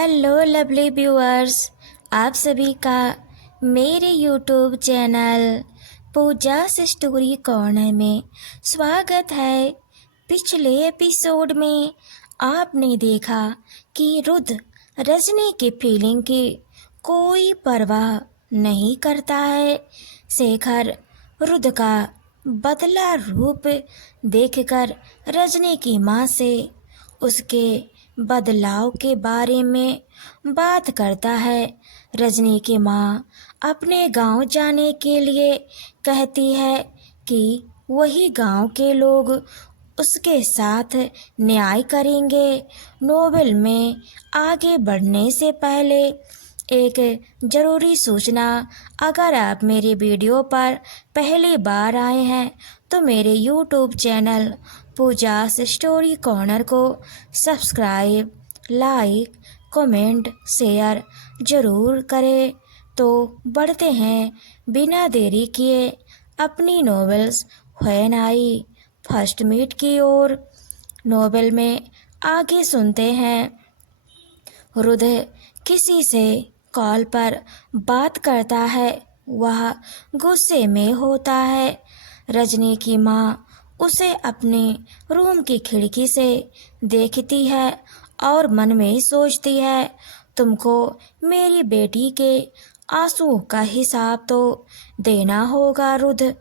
Hello lovely viewers, आप सभी का मेरे YouTube channel Pooja's story corner में स्वागत है। पिछले एपिसोड में आपने देखा कि रुद्र रजनी की फीलिंग की कोई परवाह नहीं करता है। शेखर रुद्र का बदला रूप देखकर रजनी की माँ से उसके बदलाव के बारे में बात करता है। रजनी की माँ अपने गांव जाने के लिए कहती है कि वही गांव के लोग उसके साथ न्याय करेंगे। नोवेल में आगे बढ़ने से पहले एक ज़रूरी सूचना, अगर आप मेरे वीडियो पर पहली बार आए हैं तो मेरे YouTube channel Pooja's story corner को सब्सक्राइब, लाइक, कमेंट, शेयर ज़रूर करें। तो बढ़ते हैं बिना देरी किए अपनी novels when I first meet की ओर। नॉवेल में आगे सुनते हैं। रुद्र किसी से कॉल पर बात करता है। वह गुस्से में होता है। रजनी की माँ उसे अपने रूम की खिड़की से देखती है और मन में सोचती है, तुमको मेरी बेटी के आंसू का हिसाब तो देना होगा रुद्र।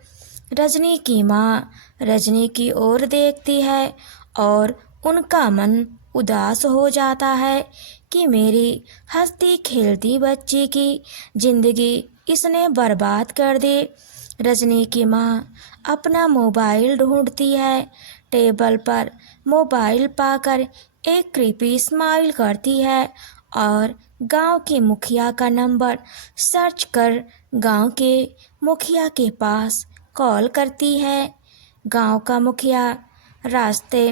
रजनी की माँ रजनी की ओर देखती है और उनका मन उदास हो जाता है कि मेरी हंसती खेलती बच्ची की जिंदगी इसने बर्बाद कर दी। रजनी की माँ अपना मोबाइल ढूंढती है। टेबल पर मोबाइल पाकर एक क्रीपी स्माइल करती है और गांव के मुखिया का नंबर सर्च कर गांव के मुखिया के पास कॉल करती है। गांव का मुखिया रास्ते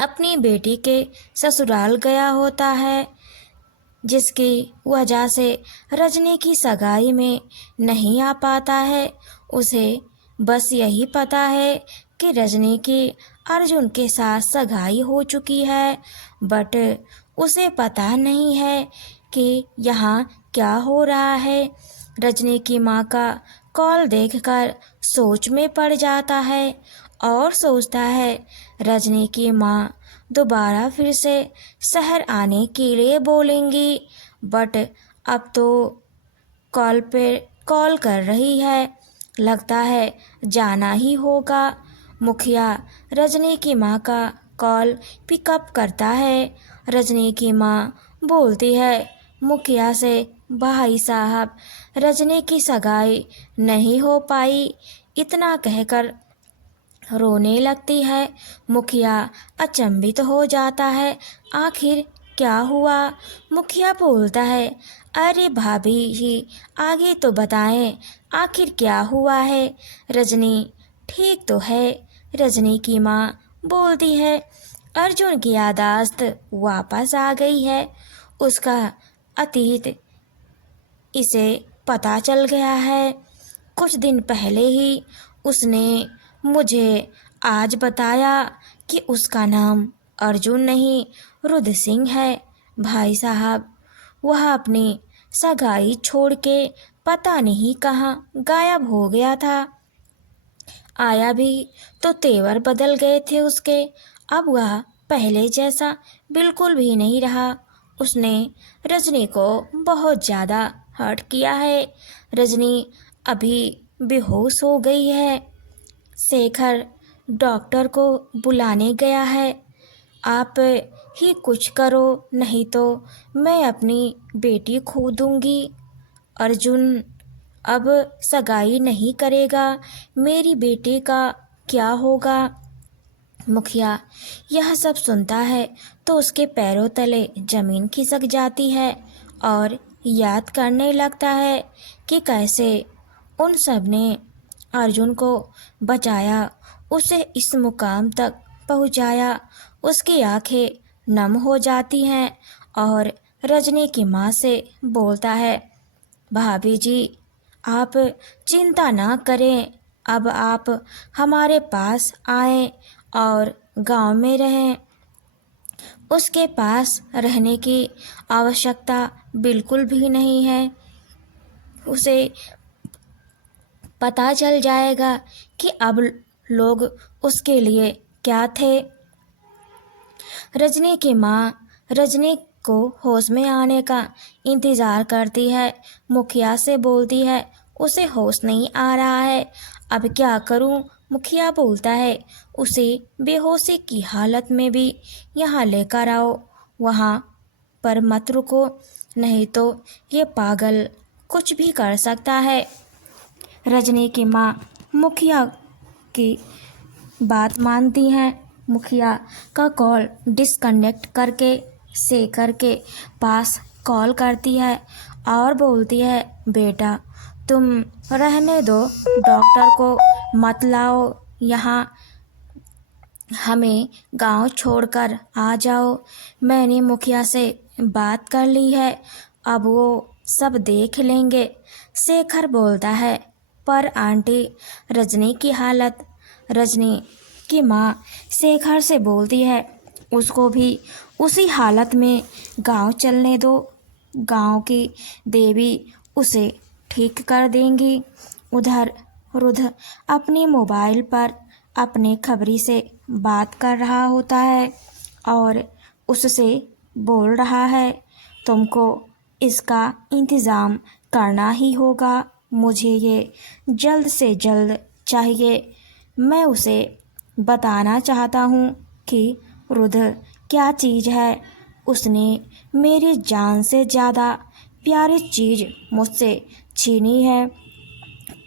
अपनी बेटी के ससुराल गया होता है, जिसकी वजह से रजनी की सगाई में नहीं आ पाता है। उसे बस यही पता है कि रजनी की अर्जुन के साथ सगाई हो चुकी है, बट उसे पता नहीं है कि यहाँ क्या हो रहा है। रजनी की माँ का कॉल देखकर सोच में पड़ जाता है और सोचता है रजनी की माँ दोबारा फिर से शहर आने के लिए बोलेंगी, बट अब तो कॉल पे कॉल कर रही है। लगता है जाना ही होगा। मुखिया रजनी की माँ का कॉल पिकअप करता है। रजनी की माँ बोलती है मुखिया से, भाई साहब रजनी की सगाई नहीं हो पाई। इतना कहकर रोने लगती है। मुखिया अचंभित हो जाता है, आखिर क्या हुआ। मुखिया बोलता है, अरे भाभी जी आगे तो बताएं, आखिर क्या हुआ है। रजनी ठीक तो है। रजनी की माँ बोलती है, अर्जुन की यादाश्त वापस आ गई है। उसका अतीत इसे पता चल गया है। कुछ दिन पहले ही उसने मुझे आज बताया कि उसका नाम अर्जुन नहीं रुद्र सिंह है। भाई साहब वह अपनी सगाई छोड़ के पता नहीं कहाँ गायब हो गया था। आया भी तो तेवर बदल गए थे उसके। अब वह पहले जैसा बिल्कुल भी नहीं रहा। उसने रजनी को बहुत ज़्यादा हर्ट किया है। रजनी अभी बेहोश हो गई है। शेखर डॉक्टर को बुलाने गया है। आप ही कुछ करो, नहीं तो मैं अपनी बेटी खो दूंगी। अर्जुन अब सगाई नहीं करेगा, मेरी बेटी का क्या होगा। मुखिया यह सब सुनता है तो उसके पैरों तले जमीन खिसक जाती है और याद करने लगता है कि कैसे उन सब ने अर्जुन को बचाया, उसे इस मुकाम तक पहुंचाया। उसकी आंखें नम हो जाती हैं और रजनी की माँ से बोलता है, भाभी जी आप चिंता ना करें, अब आप हमारे पास आएं और गांव में रहें। उसके पास रहने की आवश्यकता बिल्कुल भी नहीं है। उसे पता चल जाएगा कि अब लोग उसके लिए क्या थे। रजनी की माँ रजनी को होश में आने का इंतजार करती है। मुखिया से बोलती है, उसे होश नहीं आ रहा है, अब क्या करूं। मुखिया बोलता है, उसे बेहोशी की हालत में भी यहाँ लेकर आओ, वहाँ पर मत रुको, नहीं तो ये पागल कुछ भी कर सकता है। रजनी की माँ मुखिया की बात मानती हैं। मुखिया का कॉल डिस्कनेक्ट करके शेखर के पास कॉल करती है और बोलती है, बेटा तुम रहने दो, डॉक्टर को मत लाओ यहाँ, हमें गांव छोड़कर आ जाओ। मैंने मुखिया से बात कर ली है, अब वो सब देख लेंगे। शेखर बोलता है, पर आंटी रजनी की हालत। रजनी की माँ शेखर से बोलती है, उसको भी उसी हालत में गांव चलने दो, गांव की देवी उसे ठीक कर देंगी। उधर रुद्र अपने मोबाइल पर अपने खबरी से बात कर रहा होता है और उससे बोल रहा है, तुमको इसका इंतज़ाम करना ही होगा, मुझे ये जल्द से जल्द चाहिए। मैं उसे बताना चाहता हूँ कि रुद्र क्या चीज़ है। उसने मेरी जान से ज़्यादा प्यारी चीज़ मुझसे छीनी है।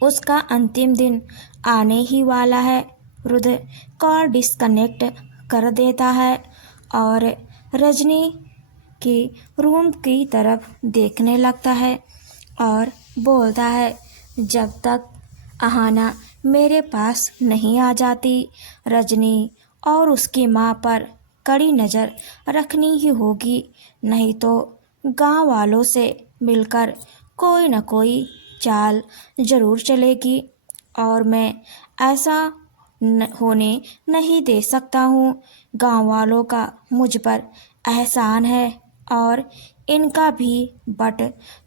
उसका अंतिम दिन आने ही वाला है। रुद्र कॉल डिस्कनेक्ट कर देता है और रजनी की रूम की तरफ देखने लगता है और बोलता है, जब तक अहाना मेरे पास नहीं आ जाती, रजनी और उसकी माँ पर कड़ी नज़र रखनी ही होगी, नहीं तो गांव वालों से मिलकर कोई न कोई चाल ज़रूर चलेगी और मैं ऐसा होने नहीं दे सकता हूँ। गांव वालों का मुझ पर एहसान है और इनका भी, बट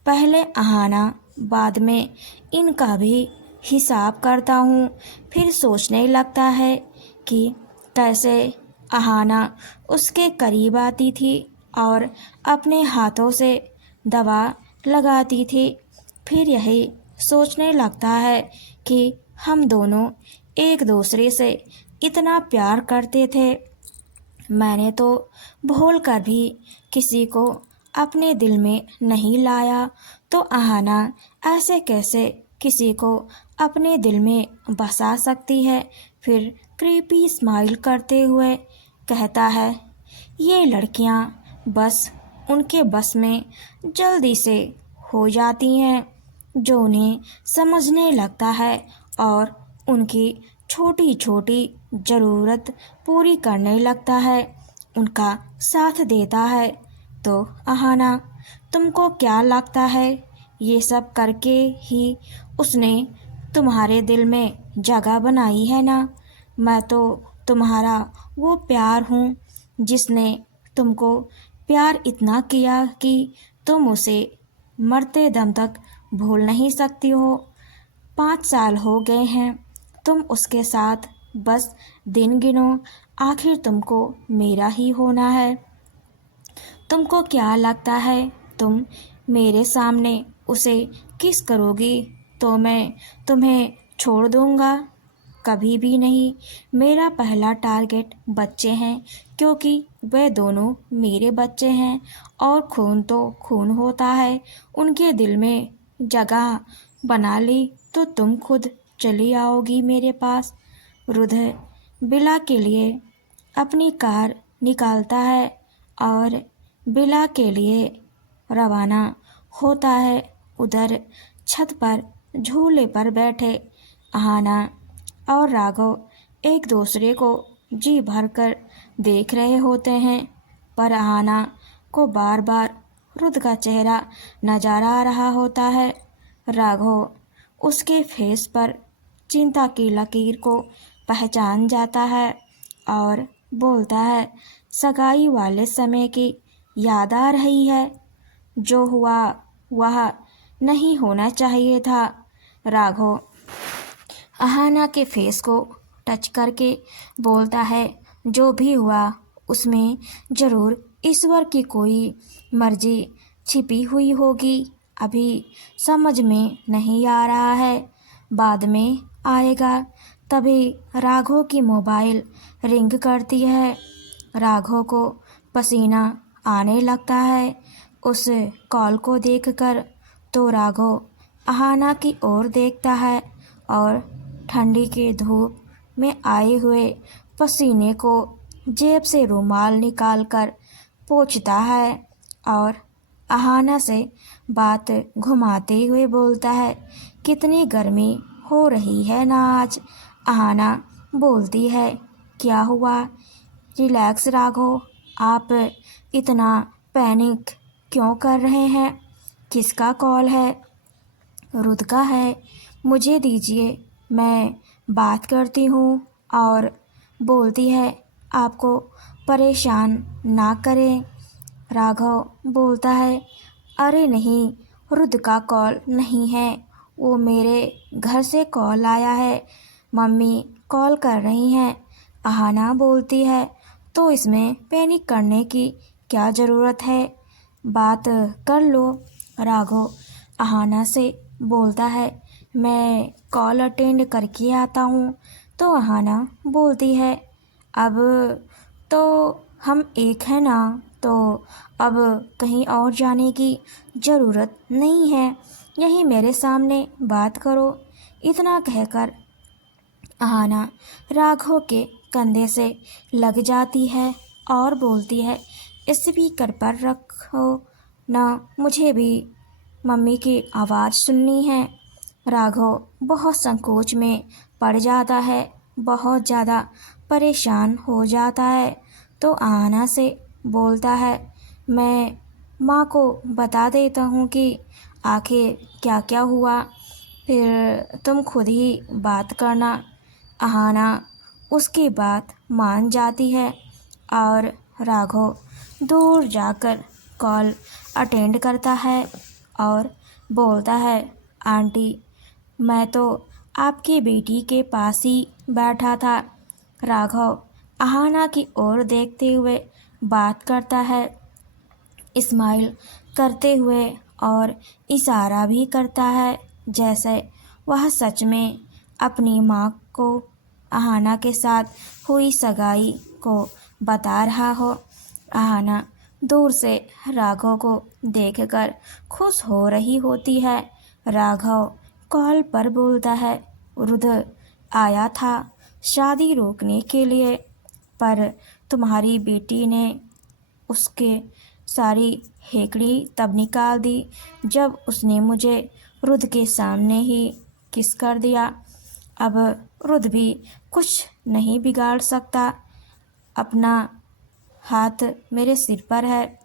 पहले अहाना बाद में इनका भी हिसाब करता हूँ। फिर सोचने लगता है कि कैसे अहाना उसके करीब आती थी और अपने हाथों से दवा लगाती थी। फिर यही सोचने लगता है कि हम दोनों एक दूसरे से इतना प्यार करते थे, मैंने तो भूल कर भी किसी को अपने दिल में नहीं लाया, तो अहाना ऐसे कैसे किसी को अपने दिल में बसा सकती है। फिर क्रीपी स्माइल करते हुए कहता है, ये लड़कियां बस उनके बस में जल्दी से हो जाती हैं, जो उन्हें समझने लगता है और उनकी छोटी छोटी ज़रूरत पूरी करने लगता है, उनका साथ देता है। तो अहाना, तुमको क्या लगता है, ये सब करके ही उसने तुम्हारे दिल में जगह बनाई है ना? मैं तो तुम्हारा वो प्यार हूँ जिसने तुमको प्यार इतना किया कि तुम उसे मरते दम तक भूल नहीं सकती हो। 5 साल हो गए हैं तुम उसके साथ, बस दिन गिनो, आखिर तुमको मेरा ही होना है। तुमको क्या लगता है, तुम मेरे सामने उसे किस करोगी तो मैं तुम्हें छोड़ दूँगा? कभी भी नहीं। मेरा पहला टारगेट बच्चे हैं, क्योंकि वे दोनों मेरे बच्चे हैं और खून तो खून होता है। उनके दिल में जगह बना ली तो तुम खुद चली आओगी मेरे पास। रुद्र बिला के लिए अपनी कार निकालता है और बिला के लिए रवाना होता है। उधर छत पर झूले पर बैठे अहाना और राघव एक दूसरे को जी भरकर देख रहे होते हैं, पर अहाना को बार बार रुद्र का चेहरा नजर आ रहा होता है। राघव उसके फेस पर चिंता की लकीर को पहचान जाता है और बोलता है, सगाई वाले समय की याद आ रही है। जो हुआ वह नहीं होना चाहिए था। राघव अहाना के फेस को टच करके बोलता है, जो भी हुआ उसमें ज़रूर ईश्वर की कोई मर्जी छिपी हुई होगी। अभी समझ में नहीं आ रहा है, बाद में आएगा। तभी राघव की मोबाइल रिंग करती है। राघव को पसीना आने लगता है उस कॉल को देखकर। तो राघव अहाना की ओर देखता है और ठंडी की धूप में आए हुए पसीने को जेब से रुमाल निकालकर पोंछता है और अहाना से बात घुमाते हुए बोलता है, कितनी गर्मी हो रही है ना आज। अहाना बोलती है, क्या हुआ? रिलैक्स राघव, आप इतना पैनिक क्यों कर रहे हैं? किसका कॉल है? रुद का है, मुझे दीजिए, मैं बात करती हूँ। और बोलती है, आपको परेशान ना करें। राघव बोलता है, अरे नहीं, रुद का कॉल नहीं है, वो मेरे घर से कॉल आया है, मम्मी कॉल कर रही हैं। अहाना बोलती है, तो इसमें पैनिक करने की क्या ज़रूरत है, बात कर लो। राघव अहाना से बोलता है, मैं कॉल अटेंड करके आता हूँ। तो अहाना बोलती है, अब तो हम एक हैं ना, तो अब कहीं और जाने की ज़रूरत नहीं है, यहीं मेरे सामने बात करो। इतना कहकर अहाना राघव के कंधे से लग जाती है और बोलती है, स्पीकर पर रखो ना, मुझे भी मम्मी की आवाज़ सुननी है। राघव बहुत संकोच में पड़ जाता है, बहुत ज़्यादा परेशान हो जाता है। तो अहाना से बोलता है, मैं माँ को बता देता हूँ कि आखिर क्या क्या हुआ, फिर तुम खुद ही बात करना। अहाना उसकी बात मान जाती है और राघव दूर जाकर कॉल अटेंड करता है और बोलता है, आंटी, मैं तो आपकी बेटी के पास ही बैठा था। राघव अहाना की ओर देखते हुए बात करता है, स्माइल करते हुए, और इशारा भी करता है जैसे वह सच में अपनी माँ को अहाना के साथ हुई सगाई को बता रहा हो। अहाना दूर से राघव को देखकर खुश हो रही होती है। राघव कॉल पर बोलता है, रुद आया था शादी रोकने के लिए, पर तुम्हारी बेटी ने उसके सारी हेकड़ी तब निकाल दी जब उसने मुझे रुद के सामने ही किस कर दिया। अब रुद भी कुछ नहीं बिगाड़ सकता, अपना हाथ मेरे सिर पर है।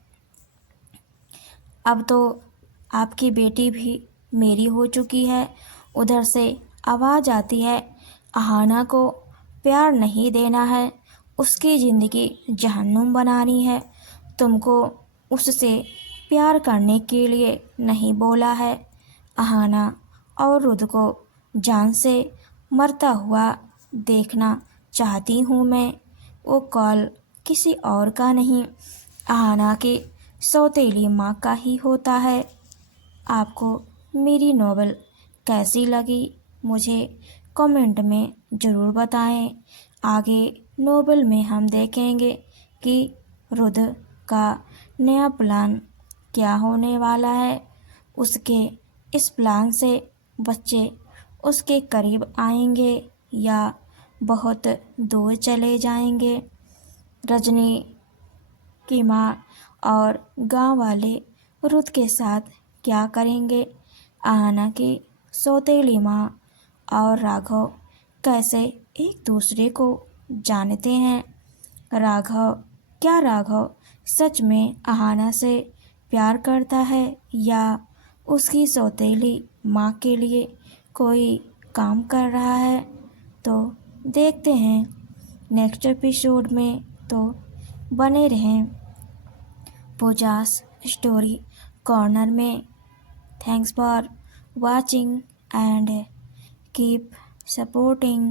अब तो आपकी बेटी भी मेरी हो चुकी है। उधर से आवाज़ आती है, अहाना को प्यार नहीं देना है, उसकी ज़िंदगी जहन्नुम बनानी है। तुमको उससे प्यार करने के लिए नहीं बोला है। अहाना और रुद को जान से मरता हुआ देखना चाहती हूँ मैं। वो कॉल किसी और का नहीं, अहाना की सौतेली माँ का ही होता है। आपको मेरी नॉवेल कैसी लगी, मुझे कमेंट में ज़रूर बताएं। आगे नॉवेल में हम देखेंगे कि रुद का नया प्लान क्या होने वाला है। उसके इस प्लान से बच्चे उसके करीब आएंगे या बहुत दूर चले जाएंगे। रजनी की माँ और गांव वाले रुद के साथ क्या करेंगे। अहाना की सौतेली माँ और राघव कैसे एक दूसरे को जानते हैं। राघव सच में अहाना से प्यार करता है या उसकी सौतेली माँ के लिए कोई काम कर रहा है। तो देखते हैं नेक्स्ट एपिसोड में। तो बने रहें पूजास स्टोरी कॉर्नर में। Thanks for watching and keep supporting